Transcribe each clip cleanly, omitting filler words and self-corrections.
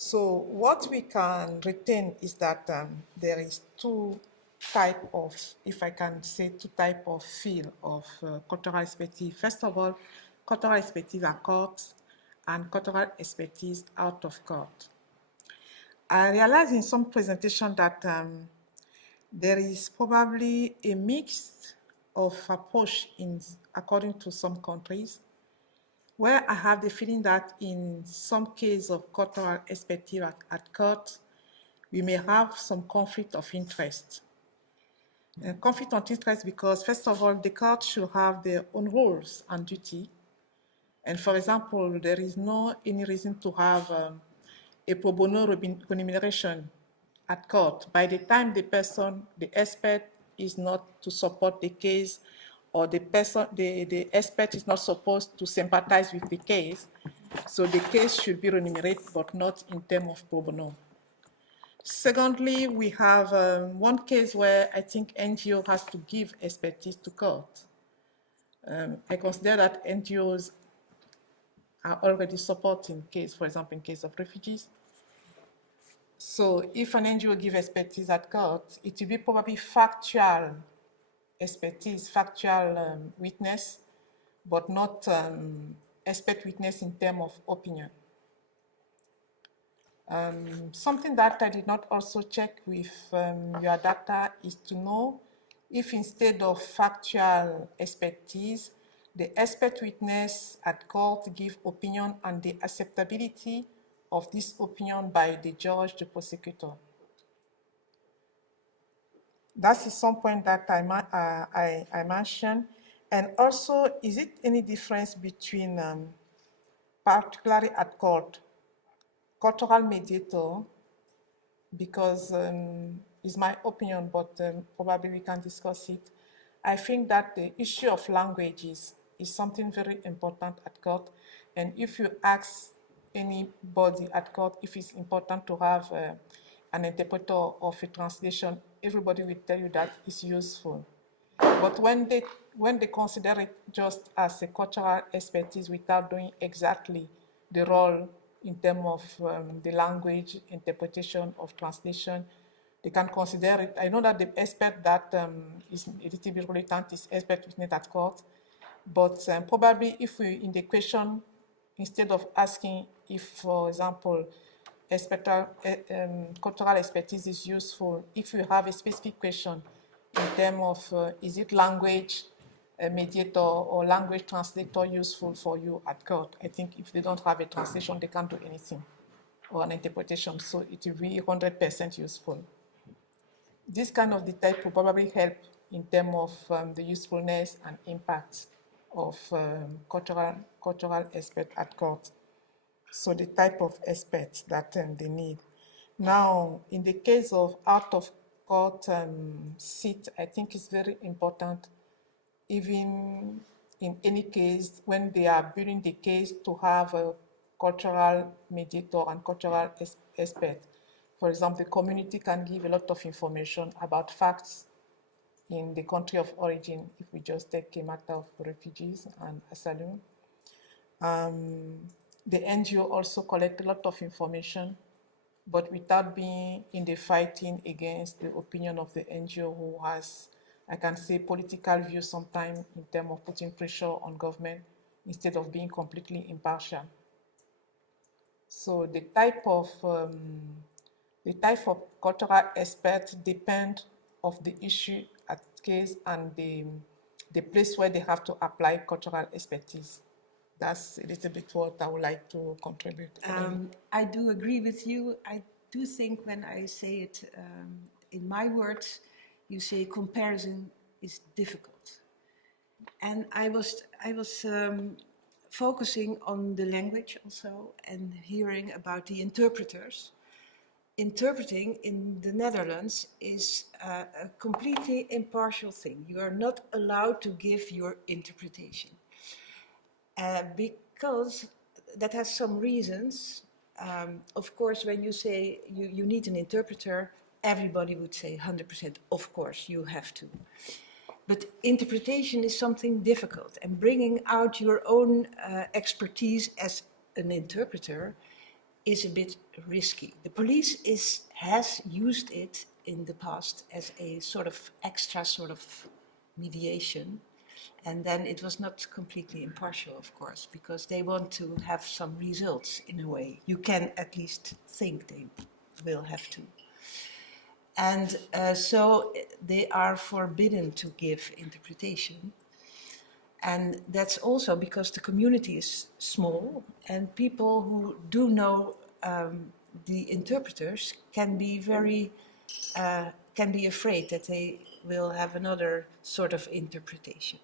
So what we can retain is that there is two type of, if I can say, two type of field of cultural expertise. First of all, cultural expertise at court and cultural expertise out of court. I realized in some presentation that there is probably a mix of approach according to some countries, where I have the feeling that in some case of cultural expertise at court, we may have some conflict of interest. Conflict of interest because, first of all, the court should have their own rules and duty. And for example, there is no any reason to have a pro bono remuneration at court. By the time the expert is not to support the case, or the expert is not supposed to sympathize with the case, so the case should be remunerated, but not in terms of pro bono. Secondly, we have one case where I think NGO has to give expertise to court. I consider that NGOs are already supporting case, for example, in case of refugees. So if an NGO gives expertise at court, it will be probably factual expertise, factual witness, but not expert witness in terms of opinion. Something that I did not also check with your data is to know if instead of factual expertise, the expert witness at court give opinion on the acceptability of this opinion by the judge, the prosecutor. That is some point that I mentioned. And also, is it any difference between, particularly at court, cultural mediator, because it's my opinion, but probably we can discuss it. I think that the issue of languages is something very important at court. And if you ask anybody at court if it's important to have an interpreter of a translation, everybody will tell you that it's useful. But when they consider it just as a cultural expertise without doing exactly the role in terms of the language, interpretation of translation, they can consider it. I know that the expert that is a little bit reluctant is expert witness at court, but probably if we, in the question, instead of asking if, for example, cultural expertise is useful, if you have a specific question in terms of is it language mediator or language translator useful for you at court, I think if they don't have a translation, they can't do anything, or an interpretation, so it will be 100% useful. This kind of detail will probably help in terms of the usefulness and impact of cultural expert at court. So the type of experts that they need. Now, in the case of out of court seat, I think it's very important, even in any case, when they are building the case, to have a cultural mediator and cultural expert. For example, the community can give a lot of information about facts in the country of origin, if we just take a matter of refugees and asylum. The NGO also collect a lot of information, but without being in the fighting against the opinion of the NGO who has, I can say, political views sometimes in terms of putting pressure on government instead of being completely impartial. So the type of cultural experts depend of the issue at case and the place where they have to apply cultural expertise. That's a little bit what I would like to contribute. I do agree with you. I do think when I say it in my words, you say comparison is difficult. And I was focusing on the language also and hearing about the interpreters. Interpreting in the Netherlands is a completely impartial thing. You are not allowed to give your interpretation. Because that has some reasons. Of course, when you say you need an interpreter, everybody would say 100%, of course, you have to. But interpretation is something difficult, and bringing out your own expertise as an interpreter is a bit risky. The police has used it in the past as a sort of extra sort of mediation. And then it was not completely impartial, of course, because they want to have some results in a way. You can at least think they will have to. And so they are forbidden to give interpretation. And that's also because the community is small and people who do know the interpreters can be can be afraid that they will have another sort of interpretation.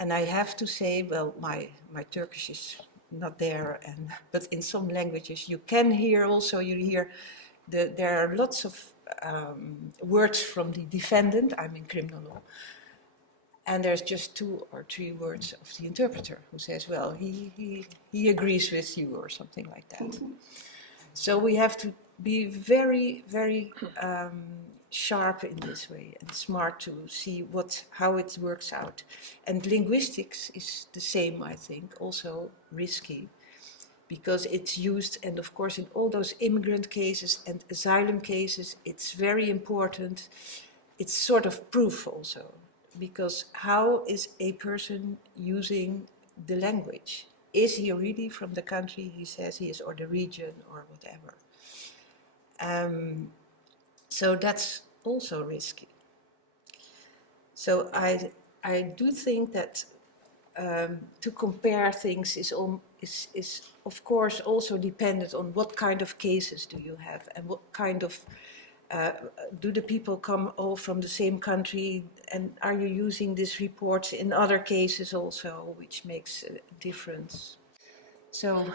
And I have to say, well, my Turkish is not there, but in some languages you can hear also, you hear, there are lots of words from the defendant, I'm in criminal law, and there's just 2 or 3 words of the interpreter who says, well, he agrees with you or something like that. So we have to be very, very sharp in this way and smart to see how it works out. And linguistics is the same, I think, also risky, because it's used, and of course in all those immigrant cases and asylum cases, it's very important. It's sort of proof also, because how is a person using the language? Is he really from the country he says he is, or the region, or whatever? So that's also risky. So I do think that to compare things is of course also dependent on what kind of cases do you have, and what kind of do the people come all from the same country, and are you using these reports in other cases also, which makes a difference. So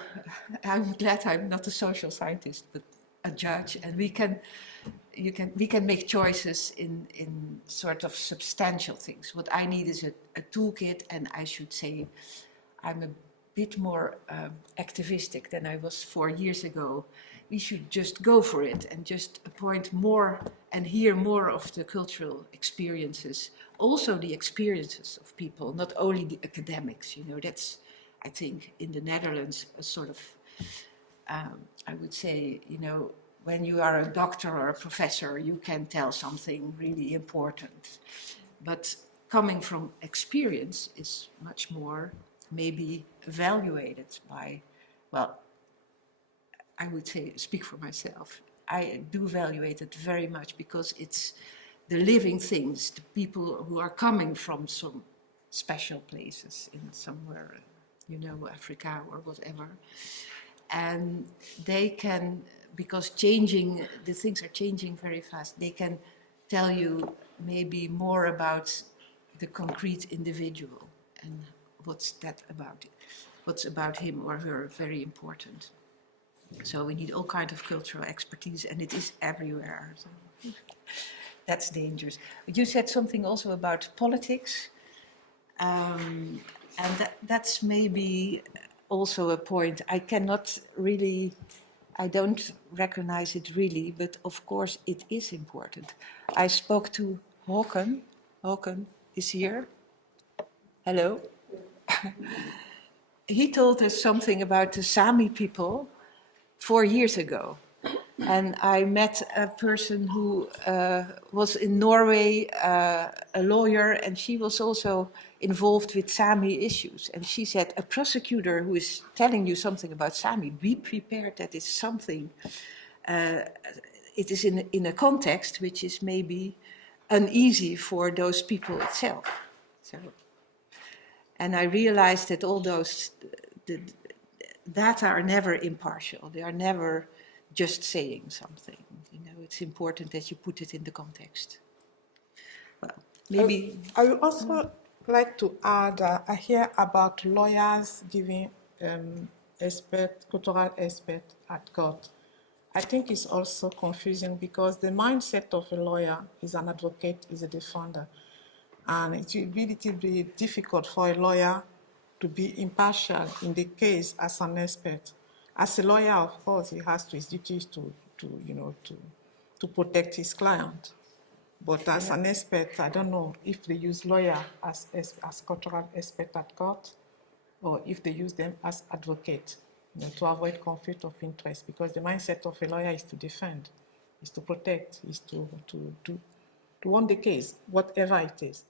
I'm glad I'm not a social scientist, but a judge, and we can make choices in sort of substantial things. What I need is a toolkit, and I should say I'm a bit more activistic than I was 4 years ago. We should just go for it and just appoint more and hear more of the cultural experiences, also the experiences of people, not only the academics. You know, that's, I think, in the Netherlands, a sort of, I would say, you know, when you are a doctor or a professor, you can tell something really important. But coming from experience is much more maybe evaluated by, well, I would say, speak for myself. I do evaluate it very much because it's the living things, the people who are coming from some special places in somewhere, you know, Africa or whatever. And they can, because the things are changing very fast, they can tell you maybe more about the concrete individual and what's about him or her very important. So we need all kinds of cultural expertise, and it is everywhere. So that's dangerous. You said something also about politics, and that's maybe also a point. I don't recognize it really, but of course it is important. I spoke to Håkan. Håkan is here. Hello. He told us something about the Sami people 4 years ago. And I met a person who was in Norway, a lawyer, and she was also involved with Sami issues. And she said, a prosecutor who is telling you something about Sami, be prepared that it's something, it is in a context which is maybe uneasy for those people itself. So, and I realized that all those data are never impartial. They are never just saying something. You know, it's important that you put it in the context. Well, maybe. I would also like to add, I hear about lawyers giving cultural expert at court. I think it's also confusing because the mindset of a lawyer is an advocate, is a defender. And it will be a little bit difficult for a lawyer to be impartial in the case as an expert. As a lawyer, of course, he has his duties to protect his client. But as an expert, I don't know if they use lawyer as cultural expert at court, or if they use them as advocate. to avoid conflict of interest, because the mindset of a lawyer is to defend, is to protect, is to win the case, whatever it is.